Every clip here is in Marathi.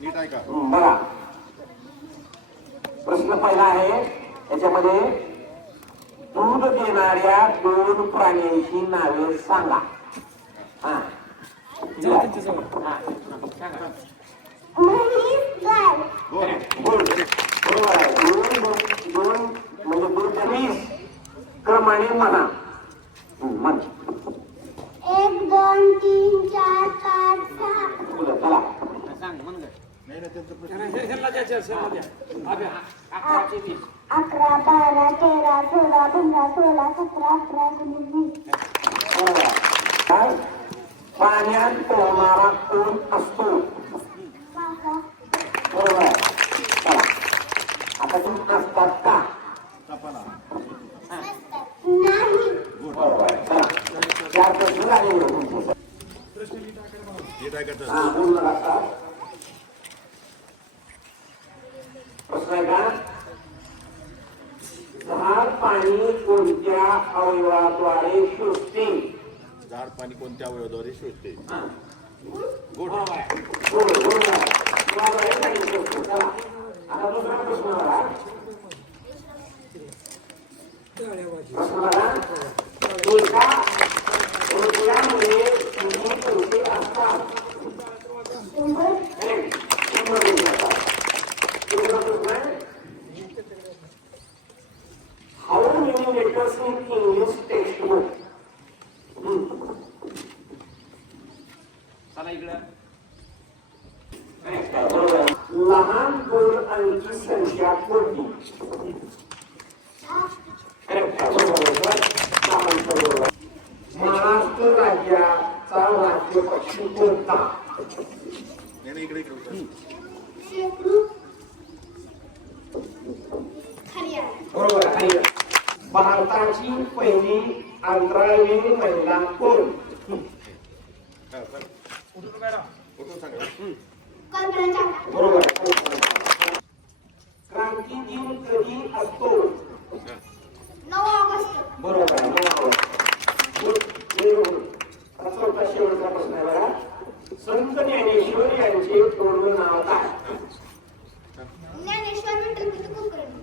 बघा प्रश्न पहिला आहे याच्यामध्ये दूध देणाऱ्या दोन प्राण्यांची नावे सांगा. हा बरोबर आहे. दोन म्हणजे दूध 20 क्रमाने म्हणा. 1 2 3 4 5 6 चला सांग म्हण गं. 11 12 13 14 15 16 17 18 19 काय पाण्यात पोहणारा कोण असतो? बरोबर आहे. चला आता तुम्ही असतात का? नाही. बरोबर आहे. चला 4 प्रश्न झाले. पूर्ण असतात. प्रश्न आहे का? झाड पाणी कोणत्या अवयवाद्वारे शोषते? झाड पाणी कोणत्या अवयवाद्वारे शोधते? गोड बरोबर आहे. पाणी शोषतो. चला आता दुसरा प्रश्न बघा. प्रश्न बघा. एका हृदयामध्ये किती कोटी असतात? 100 How many letters in English textbook? चला इकडं. लहान दोन अंकी संख्या कोणती? महाराष्ट्र राज्याचा राज्य पक्षी कोणता? बरोबर आहे. भारताची पहिली अंतराळवीर महिला कोण? बरोबर आहे. क्रांती दिन कधी असतो? 9 ऑगस्ट. बरोबर आहे. 9 ऑगस्ट. चौथा शेवटचा प्रश्न आहे बघा. संत ज्ञानेश्वर यांचे पूर्ण नाव काय? ज्ञानेश्वर विठ्ठल कुलकर्णी.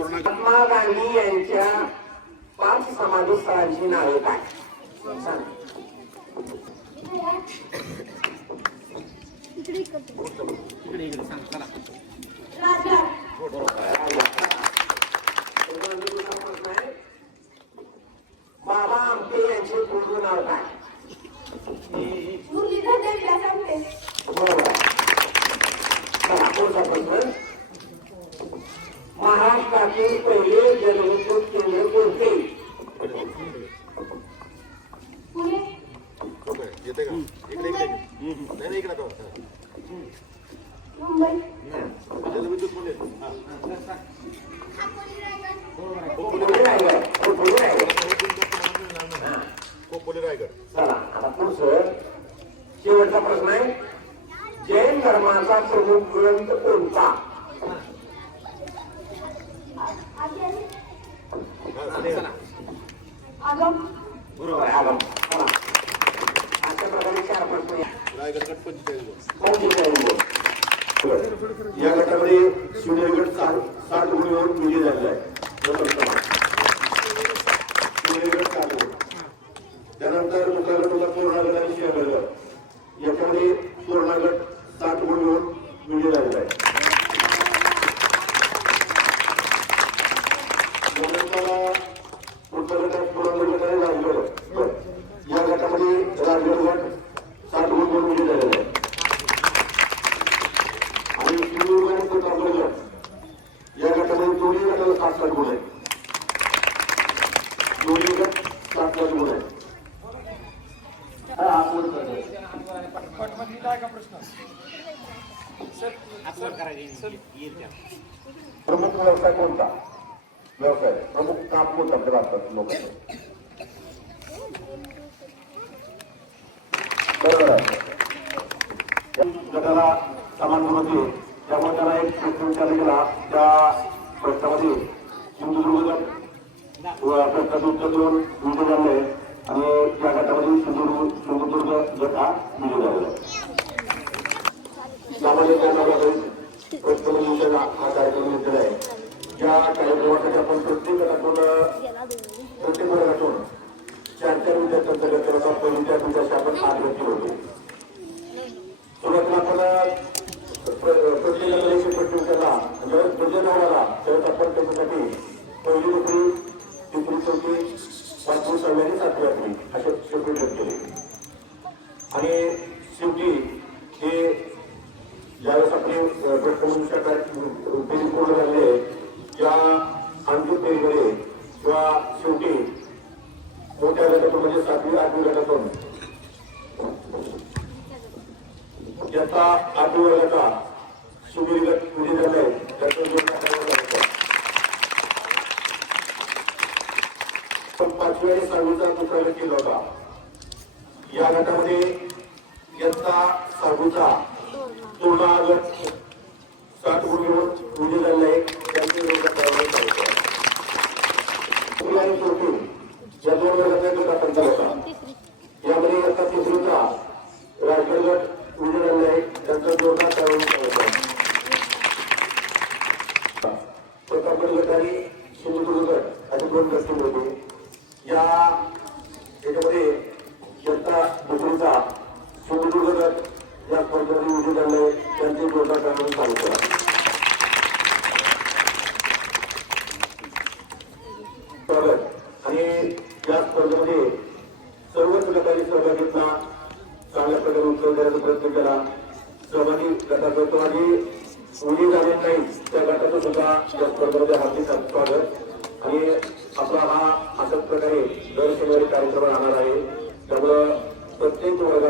महात्मा गांधी यांच्या 5 समाधी स्थळांची नावे काय? इकडे सांग चला. बाबा आमटे यांचे पूर्ण नाव काय? मुरलीधर देवीदास आमटे. बरोबर. पुढचा प्रश्न. महाराष्ट्रातील पहिले जलविद्युत केंद्र कोणते? पुणे. येते का? इकडे नाही इकडे का? मुंबई. जलविद्युत पुणे. खोपोली रायगड. चला आता पुढचं शेवटचा प्रश्न आहे. जैन धर्माचा प्रमुख ग्रंथ कोणता? आगम. बरोबर आहे. आगम. चला अशा प्रकारे 4 प्रश्न. रायगड गट 45 या गटामध्ये शिवनेरी गट 60 गुणांवर विजय झालेला आहे. शिवनेरी गट 60 गुण. त्यानंतर मुख्य गटाला पूर्णा गट आणि शिवनेरी गट याच्यामध्ये पूर्णा गट 60 गुण मिळून विजय झालेला आहे. उत्तर गटात पूर्ण गटाने राजगड या गटामध्ये राजगड गट 60 गुण मिळून विजय झालेला आहे. आणि शिवनेरी आणि प्रतापगड गट या गटामध्ये दोन्ही गटाला 60 गुण आहेत. दोन्ही गट 60 गुण आहेत. प्रमुख व्यवसाय कोणता? व्यवसाय प्रमुख काम कोणता करतात लोक? बरोबर आहे. गटाला समान होते त्यामुळे त्याला एक प्रश्न विचारला गेला. त्या प्रश्नामध्ये सिंधुदुर्ग गट प्रश्नाचं उत्तर देऊन विजय झाले आणि या गटामध्ये सिंधुदुर्ग गट हा विजय झालेला सामान्य प्रश्न हा कार्यक्रम घेतलेला आहे. ज्या कार्यक्रमासाठी आपण प्रत्येक वर्गातून 4 विद्यार्थ्यांचा गट केला होता. पहिली त्या विद्यार्थी आपण 8 व्यक्ती होतो. सुरुवातीला आपण प्रत्येकाला 125 केला. ज्यावेळेस बजेट आला त्यावेळेस आपण त्याच्यासाठी पहिली नोकरी, तिसरी, चौथी, 5वी, 6वी आणि 7वी आठवी असे सेपरेट गट केले. आणि शेवटी हे ज्यावेळेस आपले गट फेरी पूर्ण झाले या अंतिम फेरीमध्ये किंवा शेवटी मोठ्या गटातून म्हणजे 7वी, 8वी गटातून ज्याचा 8वी वर्गाचा शिबिर गट विजय झालाय पण 5वी आणि 6वीचा दुसरा गट केला होता. या गटामध्ये इयत्ता 6वीचा तोरणा गट 7 गुण घेऊन विजय झालेला आहे. त्यांचे आणि शेवटी या 2 वर्गाचा गट आपण केला होता. यामध्ये इयत्ता 3रीचा राजगड गट विजय झालेला आहे. त्यांचा जोरदार त्यावेळी प्रतापगड गट आणि सिंधुदुर्ग गट असे 2 गट केले होते. याच्यामध्ये इयत्ता 2रीचा सिंधुदुर्ग गट या स्पर्धेमध्ये विजय झाले. त्यांचे जोरदार त्यावेळी चालू करा. आणि या स्पर्धेमध्ये सर्वच गटांनी सहभाग घेतला. चांगल्या प्रकारे उत्तर देण्याचा प्रयत्न केला. सहभागी गटाचा तो आधी विजय झाले नाही त्या गटाचं सुद्धा या स्पर्धेमध्ये हार्दिक स्वागत. आणि आपला हा अशाच प्रकारे दर शनिवारी कार्यक्रम राहणार आहे. त्यामुळं प्रत्येक वर्गात